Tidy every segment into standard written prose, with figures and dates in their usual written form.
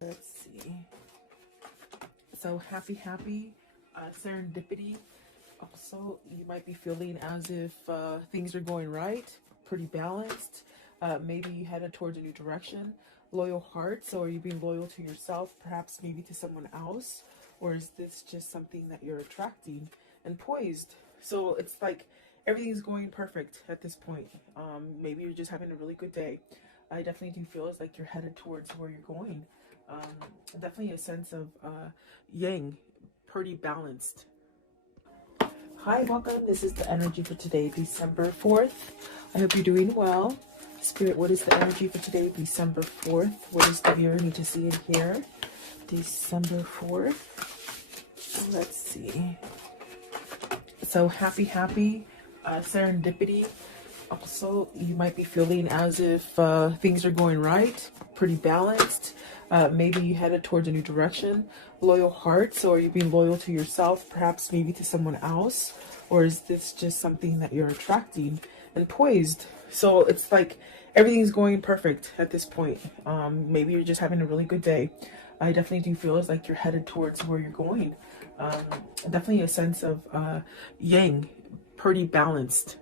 Let's see. So happy serendipity. Also, you might be feeling as if things are going right, pretty balanced. Maybe you headed towards a new direction. Loyal heart. So, are you being loyal to yourself, perhaps maybe to someone else? Or is this just something that you're attracting? And poised. So, it's like everything's going perfect at this point. Maybe you're just having a really good day. I definitely do feel it's like you're headed towards where you're going. Definitely a sense of yang, pretty balanced. Hi, welcome. This is the energy for today, December 4th. I hope you're doing well. Spirit, what is the energy for today, December 4th? What does the viewer need to see and hear? December 4th. Let's see. So happy serendipity. Also, you might be feeling as if things are going right, pretty balanced. Maybe you headed towards a new direction. Loyal heart. So, are you being loyal to yourself, perhaps maybe to someone else? Or is this just something that you're attracting? And poised. So, it's like everything's going perfect at this point. Maybe you're just having a really good day. I definitely do feel it's like you're headed towards where you're going. Definitely a sense of yang, pretty balanced.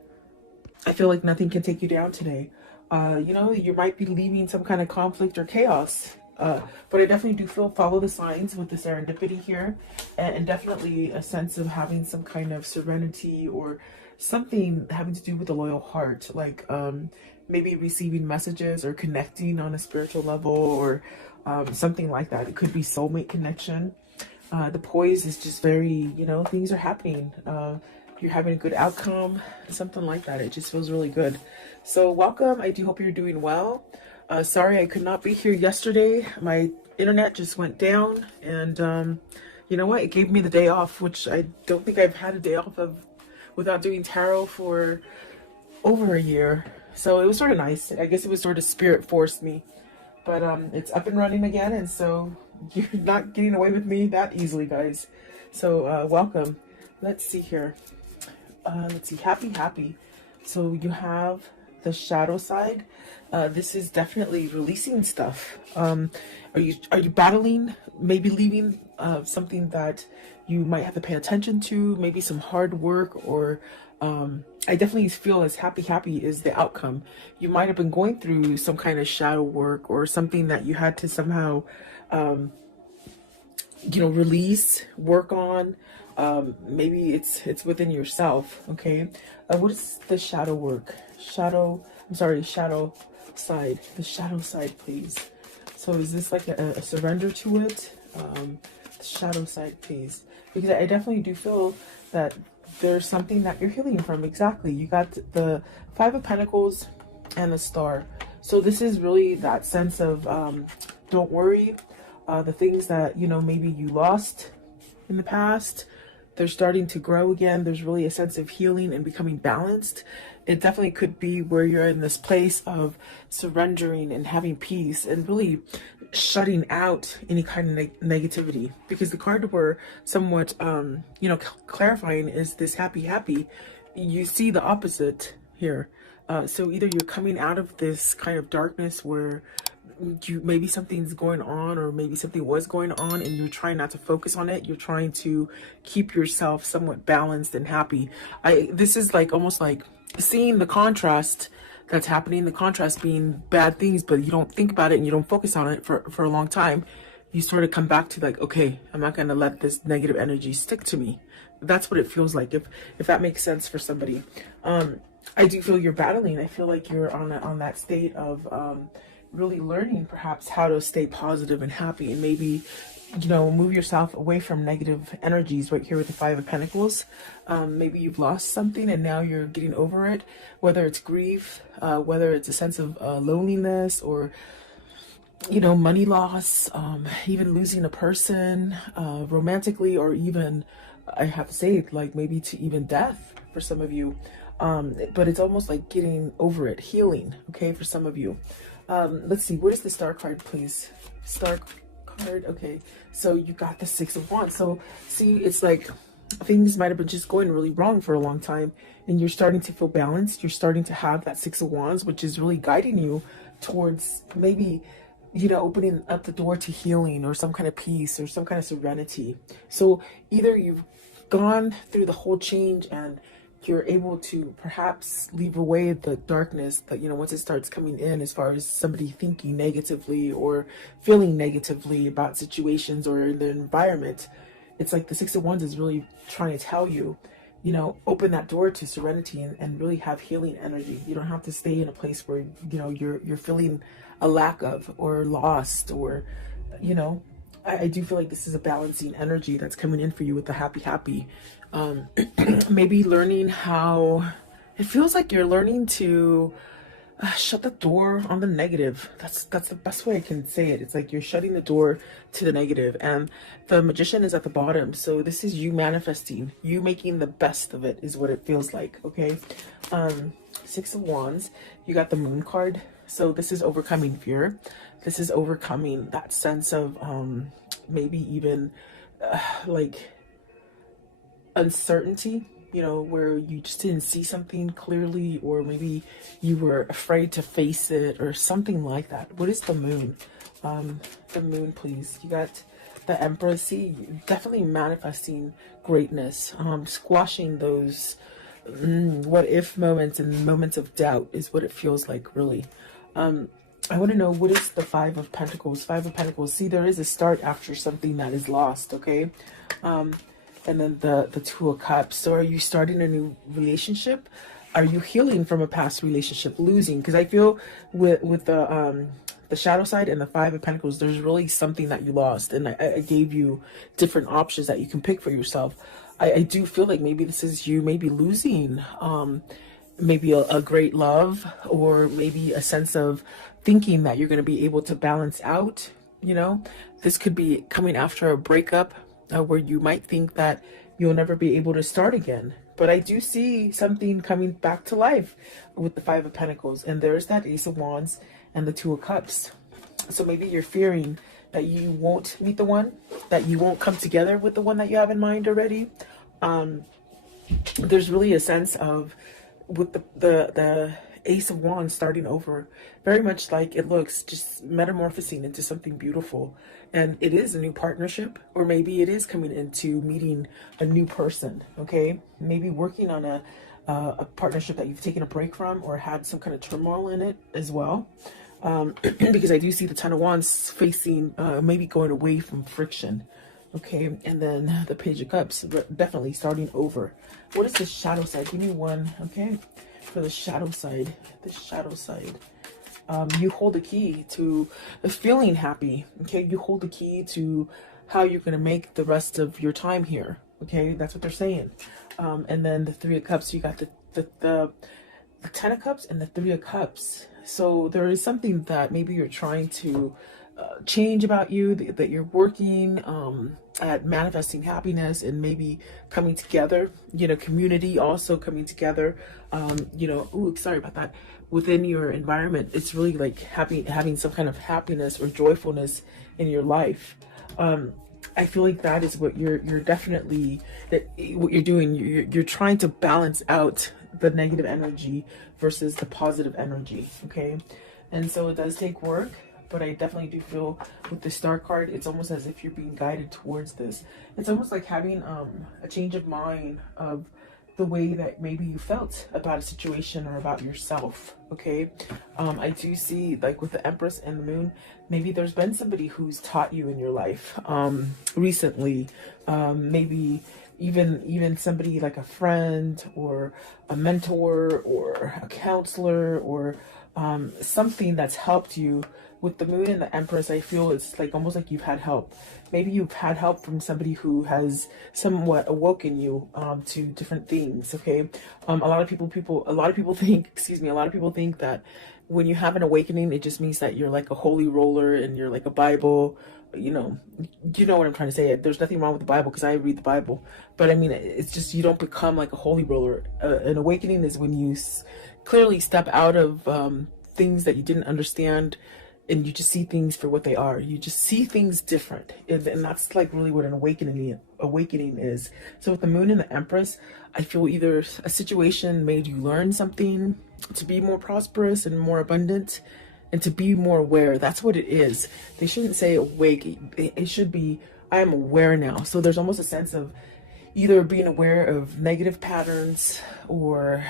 I feel like nothing can take you down today. You might be leaving some kind of conflict or chaos. But I definitely do feel follow the signs with the serendipity here, and definitely a sense of having some kind of serenity or something having to do with the loyal heart, like maybe receiving messages or connecting on a spiritual level or something like that. It could be soulmate connection. The poise is just very, things are happening. You're having a good outcome, something like that. It just feels really good. So welcome. I do hope you're doing well. Sorry I could not be here yesterday. My internet just went down, and you know what? It gave me the day off, which I don't think I've had a day off of without doing tarot for over a year. So it was sort of nice. I guess it was sort of spirit forced me. But it's up and running again, and so you're not getting away with me that easily, guys. So welcome. Let's see here. Let's see, happy. So you have the shadow side. This is definitely releasing stuff. Are you battling, maybe leaving something that you might have to pay attention to, maybe some hard work, or I definitely feel as happy is the outcome. You might have been going through some kind of shadow work or something that you had to somehow release, work on. Maybe it's within yourself. Okay. What is the shadow work? Shadow side. The shadow side, please. So is this like a surrender to it? The shadow side, please. Because I definitely do feel that there's something that you're healing from. Exactly. You got the Five of Pentacles and the Star. So this is really that sense of don't worry. The things that, maybe you lost in the past, they're starting to grow again. There's really a sense of healing and becoming balanced. It definitely could be where you're in this place of surrendering and having peace and really shutting out any kind of negativity. Because the card we're somewhat, clarifying is this happy. You see the opposite here. So either you're coming out of this kind of darkness where maybe something's going on, or maybe something was going on and you're trying not to focus on it. You're trying to keep yourself somewhat balanced and happy. This is like almost like seeing the contrast that's happening, the contrast being bad things, but you don't think about it and you don't focus on it for a long time. You sort of come back to like, okay, I'm not going to let this negative energy stick to me. That's what it feels like, if that makes sense for somebody. I do feel you're battling. I feel like you're on that state of really learning perhaps how to stay positive and happy, and maybe move yourself away from negative energies. Right here with the Five of Pentacles, maybe you've lost something and now you're getting over it, whether it's grief, whether it's a sense of loneliness, or money loss, even losing a person romantically, or even, I have to say, like maybe to even death for some of you. But it's almost like getting over it, healing, okay, for some of you. Let's see, what is the Star card, please? Star card, okay. So you got the Six of Wands. So see, it's like things might have been just going really wrong for a long time, and you're starting to feel balanced. You're starting to have that Six of Wands, which is really guiding you towards maybe opening up the door to healing or some kind of peace or some kind of serenity. So either you've gone through the whole change and you're able to perhaps leave away the darkness that, once it starts coming in, as far as somebody thinking negatively or feeling negatively about situations or the environment. It's like the Six of Wands is really trying to tell you, open that door to serenity and really have healing energy. You don't have to stay in a place where, you're feeling a lack of or lost or, I do feel like this is a balancing energy that's coming in for you with the happy. Maybe learning how, it feels like you're learning to shut the door on the negative. That's the best way I can say it. It's like you're shutting the door to the negative, and the Magician is at the bottom. So this is you manifesting, you making the best of it is what it feels like. Okay. Six of Wands, you got the Moon card. So this is overcoming fear. This is overcoming that sense of maybe even like uncertainty, where you just didn't see something clearly, or maybe you were afraid to face it or something like that. What is the Moon? The Moon, please. You got the Empress. See, definitely manifesting greatness, squashing those what if moments and moments of doubt is what it feels like, really. I want to know, what is the Five of Pentacles? Five of Pentacles. See, there is a start after something that is lost, okay? And then the Two of Cups. So are you starting a new relationship? Are you healing from a past relationship, losing? Because I feel with the shadow side and the Five of Pentacles, there's really something that you lost. And I gave you different options that you can pick for yourself. I do feel like maybe this is you maybe losing maybe a great love, or maybe a sense of thinking that you're going to be able to balance out. This could be coming after a breakup where you might think that you'll never be able to start again. But I do see something coming back to life with the Five of Pentacles, and there's that Ace of Wands and the Two of Cups. So maybe you're fearing that you won't meet the one, that you won't come together with the one that you have in mind already. There's really a sense of, with the Ace of Wands starting over, very much like it looks, just metamorphosing into something beautiful. And it is a new partnership, or maybe it is coming into meeting a new person, okay? Maybe working on a partnership that you've taken a break from or had some kind of turmoil in it as well. Because I do see the Ten of Wands facing, maybe going away from friction. Okay, and then the Page of Cups, definitely starting over. What is the shadow side? Give me one, okay? For the shadow side, you hold the key to feeling happy, okay? You hold the key to how you're going to make the rest of your time here, okay? That's what they're saying. And then the Three of Cups, you got the Ten of Cups and the Three of Cups. So there is something that maybe you're trying to change about you, that you're working at manifesting happiness and maybe coming together, community also coming together, ooh, sorry about that, within your environment. It's really like having some kind of happiness or joyfulness in your life. I feel like that is what you're definitely, what you're doing. You're trying to balance out the negative energy versus the positive energy, okay? And so it does take work. But I definitely do feel with the Star card, it's almost as if you're being guided towards this. It's almost like having a change of mind of the way that maybe you felt about a situation or about yourself, okay? I do see, like with the Empress and the Moon, maybe there's been somebody who's taught you in your life recently. Maybe even somebody like a friend or a mentor or a counselor, or something that's helped you. With the Moon and the Empress, I feel it's like almost like you've had help. Maybe you've had help from somebody who has somewhat awoken you to different things. Okay, a lot of people think, a lot of people think that when you have an awakening, it just means that you're like a holy roller and you're like a Bible. You know what I'm trying to say. There's nothing wrong with the Bible because I read the Bible, but I mean, it's just you don't become like a holy roller. An awakening is when you clearly step out of things that you didn't understand, and you just see things for what they are. You just see things different, and that's like really what an awakening is. So with the Moon and the Empress, I feel either a situation made you learn something to be more prosperous and more abundant, and to be more aware. That's what it is. They shouldn't say awake. It should be, I am aware now. So there's almost a sense of either being aware of negative patterns, or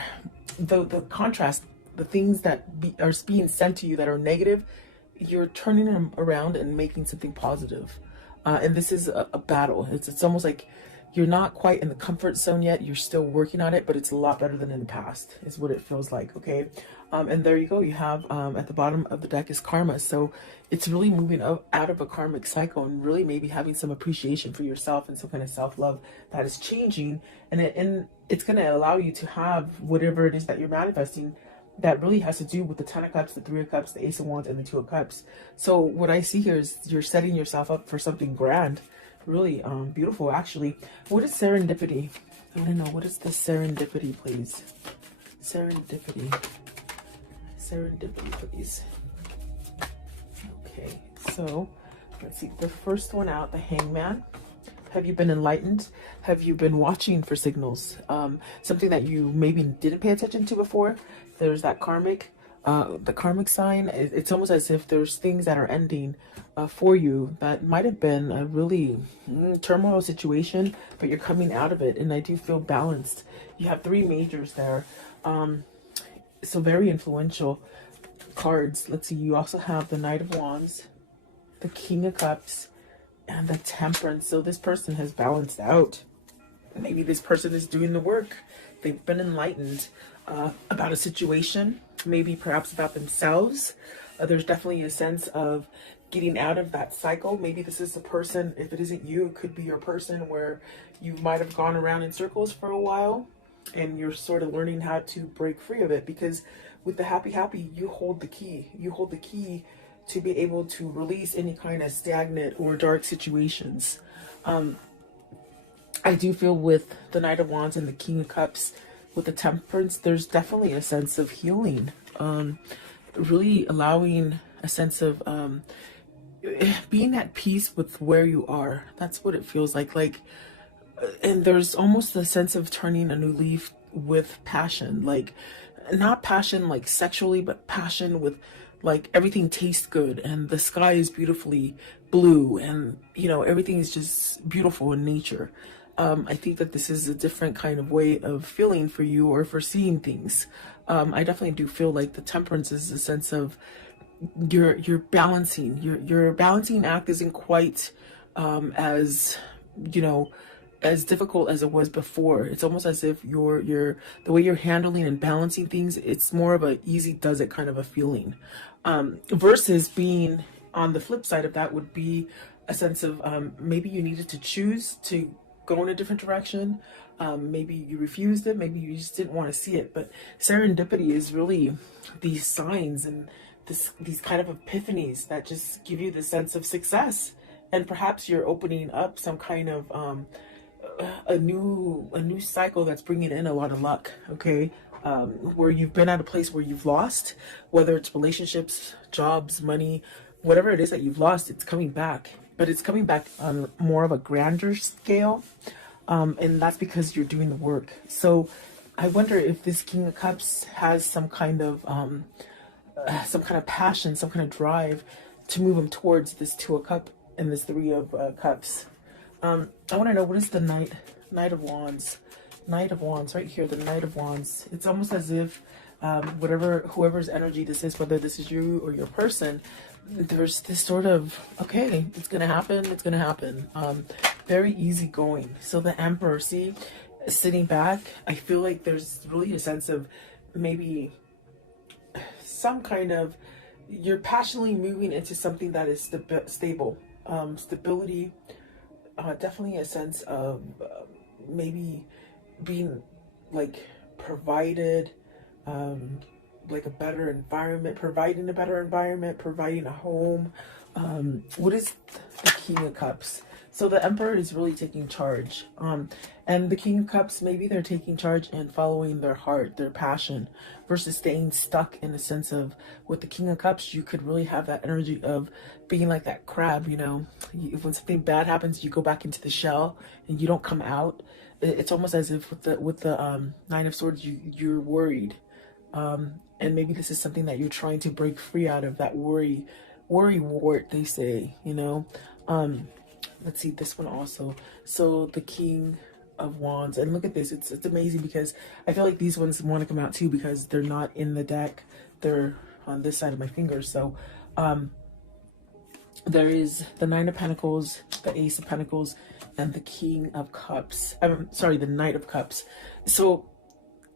the contrast, the things that are being sent to you that are negative, you're turning them around and making something positive. And this is a battle. It's almost like you're not quite in the comfort zone yet. You're still working on it, but it's a lot better than in the past, is what it feels like. Okay. And there you go. You have at the bottom of the deck is karma. So it's really moving out of a karmic cycle, and really maybe having some appreciation for yourself and some kind of self-love that is changing. And it's going to allow you to have whatever it is that you're manifesting that really has to do with the 10 of Cups, the 3 of Cups, the Ace of Wands, and the 2 of Cups. So what I see here is you're setting yourself up for something grand. Really beautiful, actually. What is serendipity? I want to know, what is the serendipity, please? Serendipity. Serendipity, please. Okay, so let's see. The first one out, the Hangman. Have you been enlightened? Have you been watching for signals? Something that you maybe didn't pay attention to before. There's that karmic, the karmic sign. It's almost as if there's things that are ending for you that might have been a really turmoil situation, but you're coming out of it, and I do feel balanced. You have 3 majors there, so very influential cards. Let's see, you also have the Knight of Wands, the King of Cups, and the Temperance. So this person has balanced out. Maybe this person is doing the work. They've been enlightened about a situation, maybe perhaps about themselves. There's definitely a sense of getting out of that cycle. Maybe this is a person, if it isn't you, it could be your person, where you might have gone around in circles for a while, and you're sort of learning how to break free of it. Because with the happy, you hold the key. You hold the key to be able to release any kind of stagnant or dark situations. I do feel with the Knight of Wands and the King of Cups, with the Temperance, there's definitely a sense of healing. Really allowing a sense of being at peace with where you are. That's what it feels like. And there's almost a sense of turning a new leaf with passion. Like, not passion like sexually, but passion with like everything tastes good, and the sky is beautifully blue, and you know, everything is just beautiful in nature. I think that this is a different kind of way of feeling for you, or for seeing things. I definitely do feel like the Temperance is a sense of you're balancing. Your balancing act isn't quite as, you know, as difficult as it was before. It's almost as if the way you're handling and balancing things, it's more of a easy does it kind of a feeling. Versus being on the flip side of that would be a sense of maybe you needed to choose to go in a different direction. Maybe you refused it, maybe you just didn't want to see it. But serendipity is really these signs and these kind of epiphanies that just give you the sense of success. And perhaps you're opening up some kind of a new cycle that's bringing in a lot of luck. Okay, where you've been at a place where you've lost, whether it's relationships, jobs, money, whatever it is that you've lost, it's coming back. But it's coming back on more of a grander scale, and that's because you're doing the work. So I wonder if this King of Cups has some kind of passion, some kind of drive to move him towards this 2 of Cups and this 3 of Cups. I want to know, what is the Knight of Wands? Knight of Wands, right here, the Knight of Wands. It's almost as if whoever's energy this is, whether this is you or your person, there's this sort of, okay, it's gonna happen, it's gonna happen. Very easygoing. So the Emperor, see, sitting back, I feel like there's really a sense of maybe some kind of, you're passionately moving into something that is stable. Stability, definitely a sense of maybe being like provided, like a better environment, providing a better environment, providing a home. What is the King of Cups? So the Emperor is really taking charge. And the King of Cups, maybe they're taking charge and following their heart, their passion, versus staying stuck in the sense of, with the King of Cups, you could really have that energy of being like that crab, you know, when something bad happens, you go back into the shell and you don't come out. It's almost as if with the 9 of Swords, you're worried. And maybe this is something that you're trying to break free out of, that worry wart, they say, you know. Let's see this one also. So the King of Wands, and look at this, it's amazing, because I feel like these ones want to come out too, because they're not in the deck, they're on this side of my fingers. So there is the Nine of Pentacles, the Ace of Pentacles, and the King of Cups. I'm sorry, the Knight of Cups. So,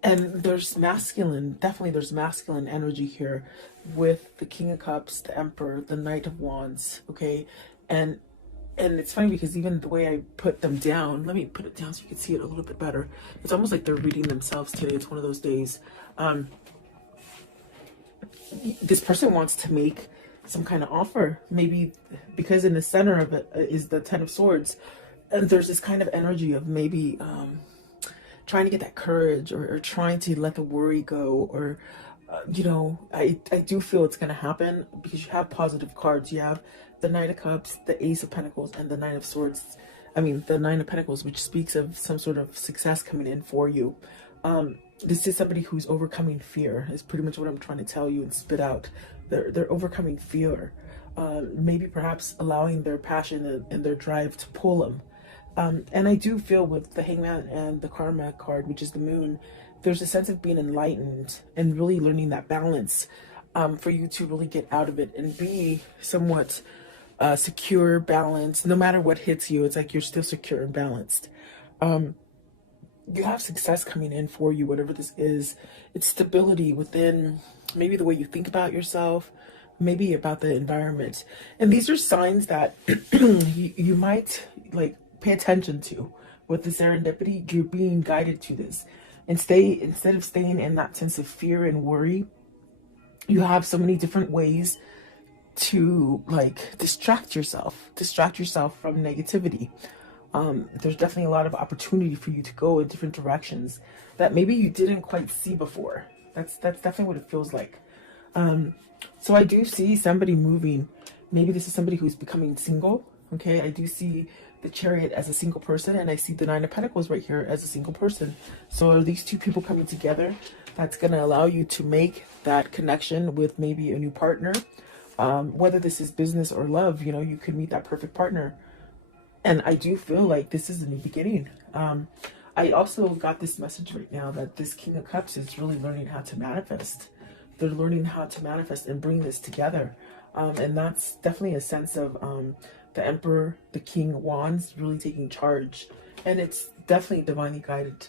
and there's masculine, definitely there's masculine energy here with the King of Cups, the Emperor, the Knight of Wands, okay? And it's funny because even the way I put them down, let me put it down so you can see it a little bit better. It's almost like they're reading themselves today. It's one of those days. This person wants to make some kind of offer, maybe because in the center of it is the Ten of Swords, and there's this kind of energy of maybe trying to get that courage, or trying to let the worry go, or you know, I do feel it's going to happen, because you have positive cards. You have the Knight of Cups, the Ace of Pentacles, and the Nine of Swords. I mean, the Nine of Pentacles, which speaks of some sort of success coming in for you. This is somebody who's overcoming fear, is pretty much what I'm trying to tell you and spit out. They're overcoming fear, maybe perhaps allowing their passion and their drive to pull them. And I do feel with the Hangman and the Karma card, which is the Moon, there's a sense of being enlightened and really learning that balance, for you to really get out of it and be somewhat secure, balanced. No matter what hits you, it's like you're still secure and balanced. You have success coming in for you, whatever this is. It's stability within maybe the way you think about yourself, maybe about the environment. And these are signs that you might like pay attention to. With the serendipity, you're being guided to this. And instead of staying in that sense of fear and worry, you have so many different ways to like distract yourself from negativity. There's definitely a lot of opportunity for you to go in different directions that maybe you didn't quite see before. That's definitely what it feels like. So I do see somebody moving. Maybe this is somebody who's becoming single. Okay, I do see the Chariot as a single person, and I see the Nine of Pentacles right here as a single person. So are these two people coming together? That's going to allow you to make that connection with maybe a new partner. Whether this is business or love, you know, you could meet that perfect partner. And I do feel like this is a new beginning. I also got this message right now that this King of Cups is really learning how to manifest. They're learning how to manifest and bring this together. And that's definitely a sense of the Emperor, the King of Wands, really taking charge. And it's definitely divinely guided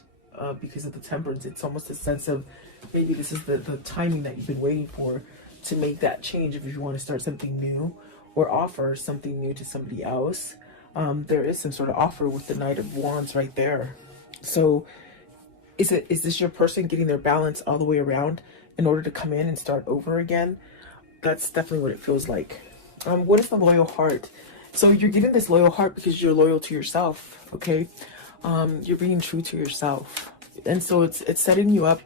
because of the Temperance. It's almost a sense of maybe this is the timing that you've been waiting for to make that change if you want to start something new or offer something new to somebody else. There is some sort of offer with the Knight of Wands right there. So is this your person getting their balance all the way around in order to come in and start over again? That's definitely what it feels like. What is the loyal heart? So you're getting this loyal heart because you're loyal to yourself, okay? You're being true to yourself. And so it's setting you up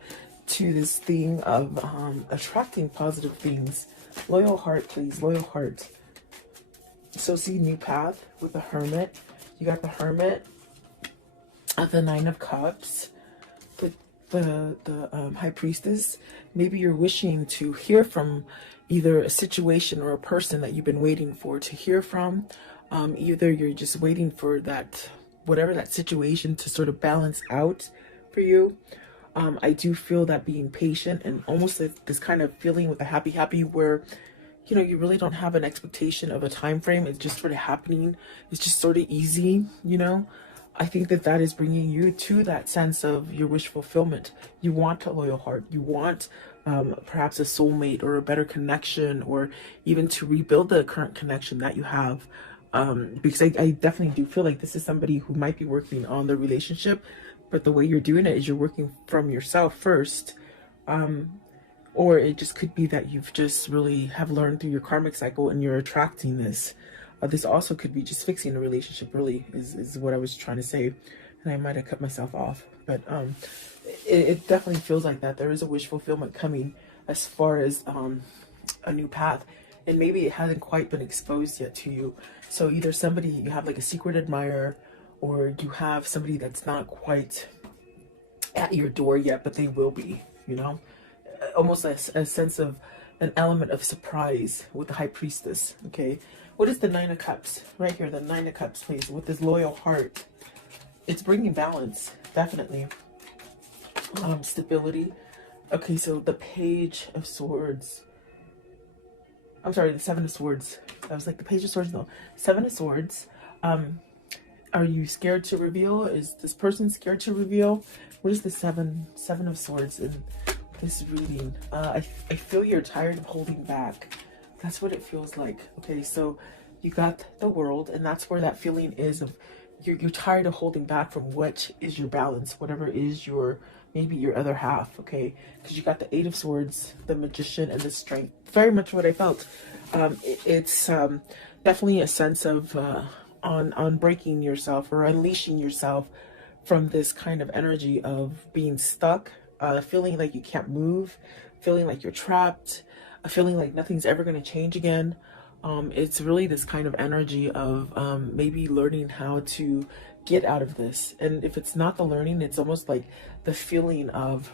to this thing of attracting positive things. Loyal heart, please, loyal heart. So see, new path with the Hermit. You got the Hermit, the Nine of Cups, the High Priestess. Maybe you're wishing to hear from either a situation or a person that you've been waiting for to hear from. Either you're just waiting for that, whatever that situation to sort of balance out for you. I do feel that being patient and almost this kind of feeling with the happy where, you know, you really don't have an expectation of a time frame. It's just sort of happening. It's just sort of easy, you know. I think that is bringing you to that sense of your wish fulfillment. You want a loyal heart. You want perhaps a soulmate or a better connection, or even to rebuild the current connection that you have. Because I definitely do feel like this is somebody who might be working on the relationship, but the way you're doing it is you're working from yourself first. Or it just could be that you've just really have learned through your karmic cycle and you're attracting this. This also could be just fixing a relationship, really, is what I was trying to say. And I might have cut myself off. But it definitely feels like that. There is a wish fulfillment coming as far as a new path. And maybe it hasn't quite been exposed yet to you. So either somebody, you have like a secret admirer, or you have somebody that's not quite at your door yet, but they will be, you know. almost a sense of an element of surprise with the High Priestess. Okay, what is the Nine of Cups right here? The Nine of Cups, please, with this loyal heart. It's bringing balance, definitely. Stability. Okay, so the Page of Swords. I'm sorry, the Seven of Swords. I was like, the Page of Swords, no. Seven of Swords. Are you scared to reveal? Is this person scared to reveal? What is the Seven of Swords in this reading? I feel you're tired of holding back. That's what it feels like. Okay, so you got the World, and that's where that feeling is of you're tired of holding back from what is your balance, whatever is your, maybe your other half, okay? Because you got the Eight of Swords, the Magician, and the Strength. Very much what I felt. It's definitely a sense of on breaking yourself or unleashing yourself from this kind of energy of being stuck, feeling like you can't move, feeling like you're trapped, feeling like nothing's ever going to change again. It's really this kind of energy of maybe learning how to get out of this. And if it's not the learning, it's almost like the feeling of,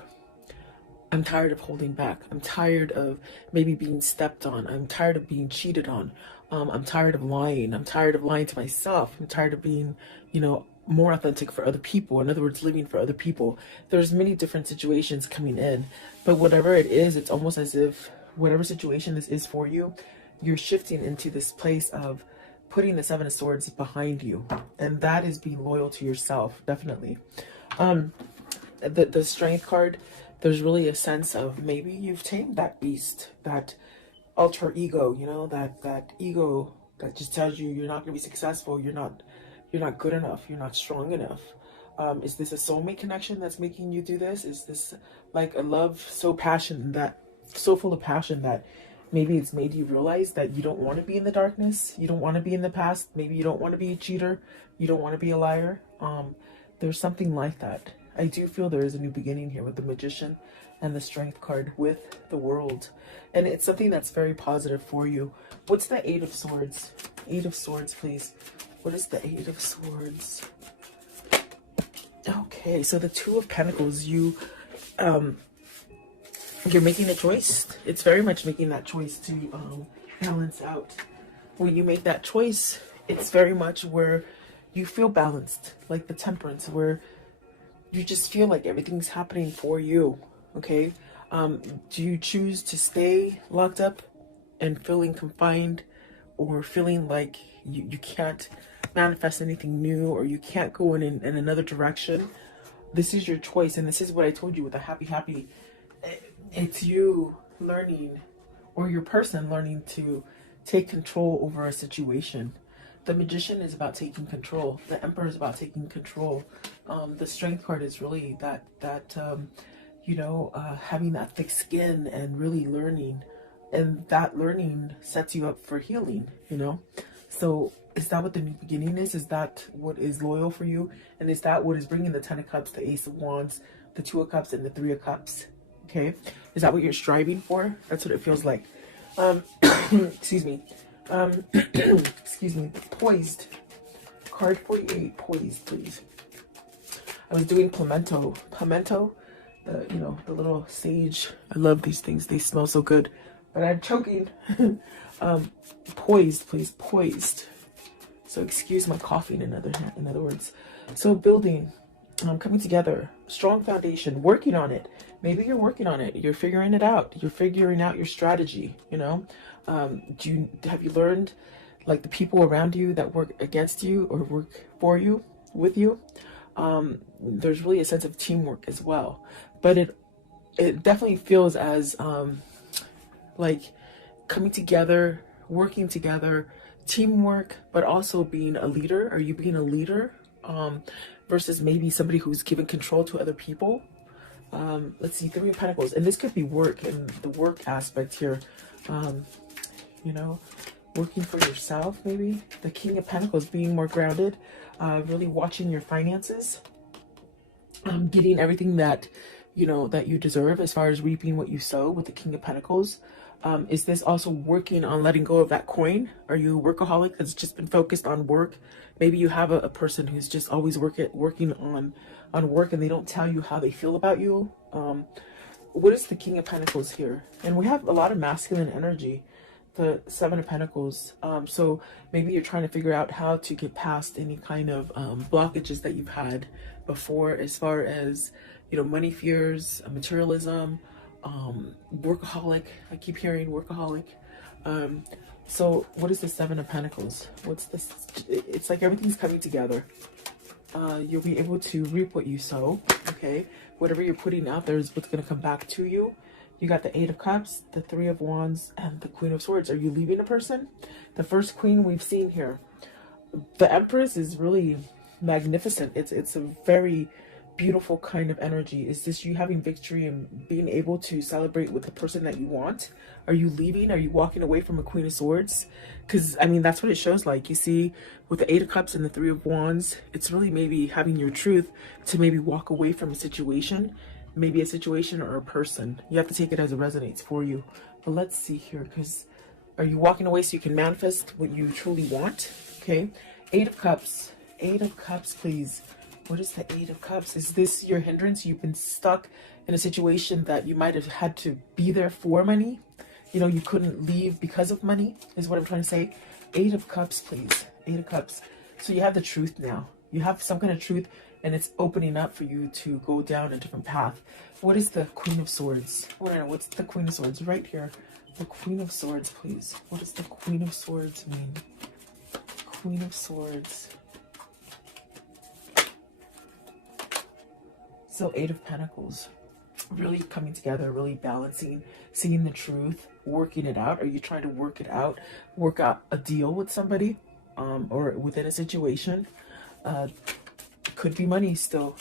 I'm tired of holding back. I'm tired of maybe being stepped on. I'm tired of being cheated on. I'm tired of lying. I'm tired of lying to myself. I'm tired of being, you know, more authentic for other people. In other words, living for other people. There's many different situations coming in, but whatever it is, it's almost as if whatever situation this is for you, you're shifting into this place of putting the Seven of Swords behind you. And that is being loyal to yourself, definitely. The Strength card, there's really a sense of maybe you've tamed that beast, that alter ego, you know, that ego that just tells you you're not going to be successful, you're not good enough, you're not strong enough. Is this a soulmate connection that's making you do this? Is this like a love so full of passion that maybe it's made you realize that you don't want to be in the darkness, you don't want to be in the past, maybe you don't want to be a cheater, you don't want to be a liar? There's something like that. I do feel there is a new beginning here with the Magician and the Strength card with the World. And it's something that's very positive for you. What's the Eight of Swords? Eight of Swords, please. What is the Eight of Swords? Okay, so the Two of Pentacles, you're making a choice. It's very much making that choice to balance out. When you make that choice, it's very much where you feel balanced, like the Temperance, where you just feel like everything's happening for you, okay? Do you choose to stay locked up and feeling confined, or feeling like you can't manifest anything new, or you can't go in another direction? This is your choice, and this is what I told you with the happy. It's you learning, or your person learning to take control over a situation. The Magician is about taking control. The Emperor is about taking control. The Strength card is really that having that thick skin and really learning. And that learning sets you up for healing, you know? So is that what the new beginning is? Is that what is loyal for you? And is that what is bringing the Ten of Cups, the Ace of Wands, the Two of Cups, and the Three of Cups? Okay? Is that what you're striving for? That's what it feels like. Excuse me. Excuse me. Poised. Card 48. Poised, please. I was doing pimento. Pimento, the little sage. I love these things. They smell so good. But I'm choking. Poised, please. Poised. So excuse my coughing, in other words. So building, coming together, strong foundation, working on it. Maybe you're working on it. You're figuring it out. You're figuring out your strategy, you know? Have you learned, like, the people around you that work against you or work for you, with you? There's really a sense of teamwork as well. But it definitely feels as, like, coming together, working together, teamwork, but also being a leader. Are you being a leader? Versus maybe somebody who's giving control to other people. Let's see, Three of Pentacles. And this could be work, and the work aspect here. Working for yourself, maybe. The King of Pentacles, being more grounded. Really watching your finances. Getting everything that you deserve, as far as reaping what you sow with the King of Pentacles. Is this also working on letting go of that coin? Are you a workaholic that's just been focused on work? Maybe you have a person who's just always working on work, and they don't tell you how they feel about you. what is the King of Pentacles here? And we have a lot of masculine energy, the Seven of Pentacles. So maybe you're trying to figure out how to get past any kind of blockages that you've had before, as far as, you know, money fears, materialism, workaholic. I keep hearing workaholic. So what is the Seven of Pentacles? What's this? It's like everything's coming together. You'll be able to reap what you sow. Okay, whatever you're putting out there is what's going to come back to you. You got the Eight of Cups, the Three of Wands, and the Queen of Swords. Are you leaving a person? The first queen we've seen here. The Empress is really magnificent. It's a very beautiful kind of energy. Is this you having victory and being able to celebrate with the person that you want? Are you leaving? Are you walking away from a Queen of Swords? Because, I mean, that's what it shows like. You see, with the Eight of Cups and the Three of Wands, it's really maybe having your truth to maybe walk away from a situation, maybe a situation or a person. You have to take it as it resonates for you. But let's see here, because are you walking away so you can manifest what you truly want? Okay, Eight of Cups. Eight of Cups, please. What is the Eight of Cups? Is this your hindrance? You've been stuck in a situation that you might have had to be there for money. You know, you couldn't leave because of money, is what I'm trying to say. Eight of Cups, please. Eight of Cups. So you have the truth now. You have some kind of truth, and it's opening up for you to go down a different path. What is the Queen of Swords? What's the Queen of Swords? Right here. The Queen of Swords, please. What does the Queen of Swords mean? Queen of Swords. So Eight of Pentacles. Really coming together, really balancing, seeing the truth, working it out. Are you trying to work it out? Work out a deal with somebody, or within a situation? Could be money still.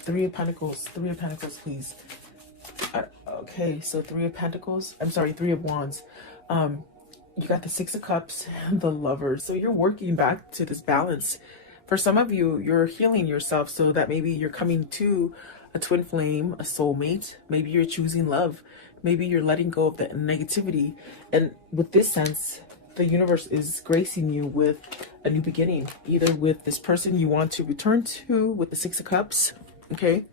Three of Pentacles. Three of Pentacles, please. Okay, so Three of Pentacles. I'm sorry, Three of Wands. You got the Six of Cups and the Lovers. So you're working back to this balance. For some of you, you're healing yourself so that maybe you're coming to a twin flame, a soulmate. Maybe you're choosing love. Maybe you're letting go of the negativity. And with this sense, the universe is gracing you with a new beginning, either with this person you want to return to with the Six of Cups, okay?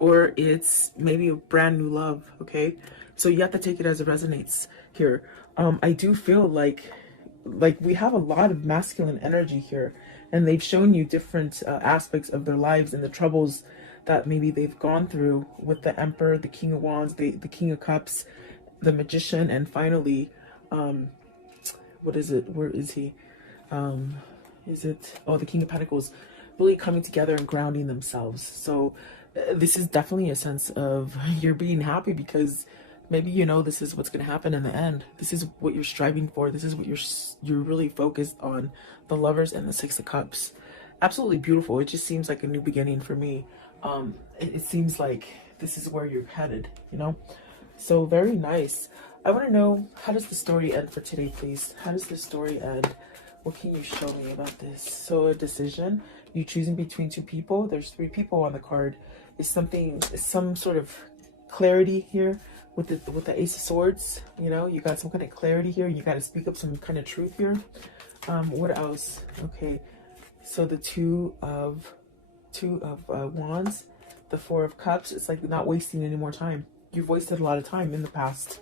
Or it's maybe a brand new love, okay? So you have to take it as it resonates here. I do feel like we have a lot of masculine energy here, and they've shown you different aspects of their lives and the troubles that maybe they've gone through with the Emperor, the King of Wands, the King of Cups, the Magician, and finally, what is it? Where is he? Is it? Oh, the King of Pentacles, really coming together and grounding themselves. So this is definitely a sense of you're being happy because maybe you know this is what's going to happen in the end. This is what you're striving for. This is what you're really focused on. The Lovers and the Six of Cups. Absolutely beautiful. It just seems like a new beginning for me. It seems like this is where you're headed, you know? So very nice. I want to know, how does the story end for today, please? How does the story end? What can you show me about this? So a decision, you choosing between two people. There's three people on the card. Is some sort of clarity here with the Ace of Swords? You know, you got some kind of clarity here. You got to speak up some kind of truth here. What else? Okay, so the Two of Wands, the Four of Cups. It's like not wasting any more time. You've wasted a lot of time in the past.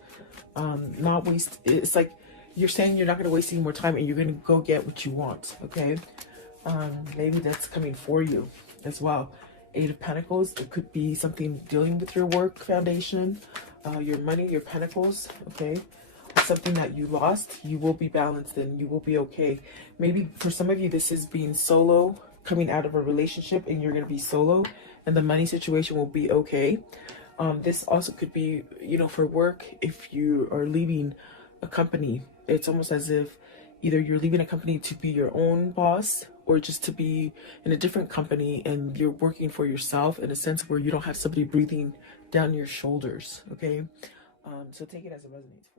It's like you're saying you're not going to waste any more time and you're going to go get what you want. Okay, maybe that's coming for you as well. Eight of Pentacles. It could be something dealing with your work foundation, your money, your pentacles. Okay, something that you lost. You will be balanced and you will be okay. Maybe for some of you this is being solo, coming out of a relationship, and you're going to be solo and the money situation will be okay. This also could be, you know, for work. If you are leaving a company, it's almost as if either you're leaving a company to be your own boss or just to be in a different company and you're working for yourself in a sense where you don't have somebody breathing down your shoulders. Okay, so take it as it resonates.